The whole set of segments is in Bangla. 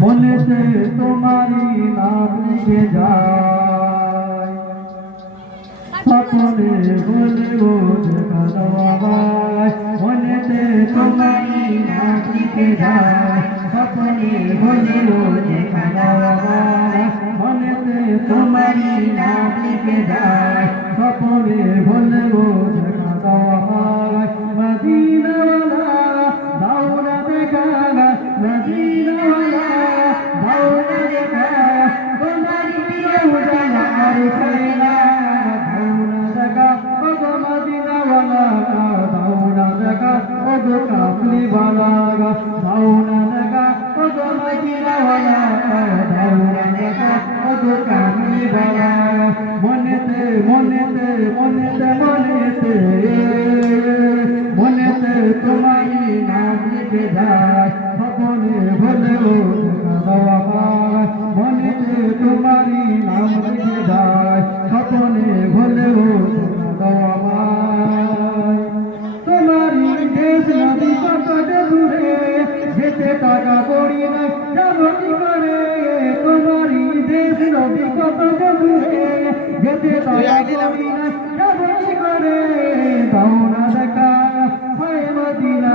মনেতে তোমারি নাম লিখে যায়, স্বপ্নে বলবো দেখা দাও আমায়। মনেতে তোমারি নাম লিখে যায়, স্বপ্নে বলবো দেখা দাও আমায়। মনেতে তোমারি নাম লিখে যায়, স্বপ্নে বলবো দেখা দাও আমায়। মদিনাওয়ালা দাও না দেখা, মদিনাওয়ালা দাও না দেখা, তোমার প্রিয় উজালা আর চাই না। দাও না দেখা ওগো মদিনাওয়ালা, দাও না দেখা ওগো কামলিওয়ালা, দাও না দেখা ওগো মদিনাওয়ালা, দাও না দেখা ওগো কামলিওয়ালা। মনেতে মনেতে মনেতে মনেতে মনেতে তোমারি নাম লিখে যায়, স্বপ্নে বলেও দেখা দাও আমায়। মনেতে তোমারি নাম লিখে যায়, স্বপ্নে বলেও দেখা দাও আমায়। তোমারি দেশ নদী কত দূরে, যেতে টাকা করি না জানো কি করে। তোমারি দেশ নদী কত দূরে, যেতে টাকা করি না জানো কি করে। দাও না দেখা হায় মদিনা,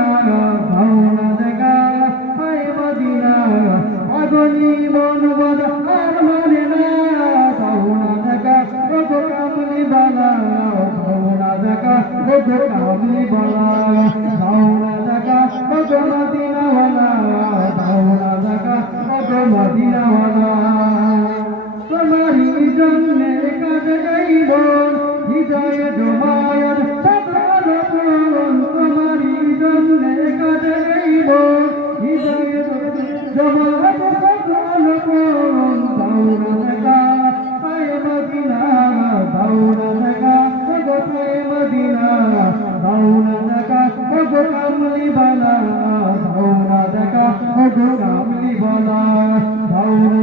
দাও না দেখা হায় মদিনা, পাগলি মন বদ আর মানে না। দাও না দেখা ওগো কামলিওয়ালা, দাও না দেখা ওগো কামলিওয়ালা, দাও না দেখা ওগো মদিনাওয়ালা, দাও না দেখা ওগো মদিনাওয়ালা। তোমারি জন্যে কাজে গাইব হৃদয়ে জমায়ের সাধারণ, তোমারি জন্যে কাজে গাইব হৃদয়ে জমায়ের সাধারণ। দাও না দেখা হায় মদিনা, দাও না দেখা ওগো হায় মদিনা, দাও না দেখা ওগো কামলিওয়ালা, দাও না দেখা ওগো কামলিওয়ালা, দাও না